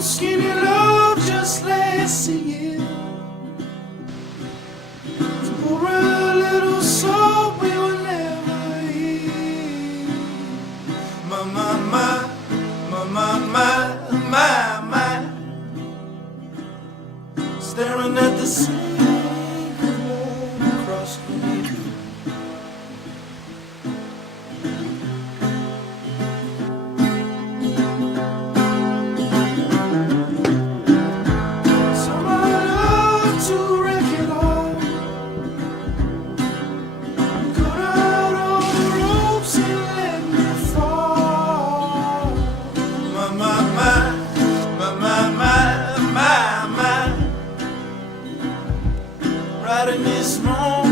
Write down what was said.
skinny love just last a year. For a little soul we will never hear. My, my, my, my, my, my, my, my. Staring at the sacred wall across the way. Right in this moment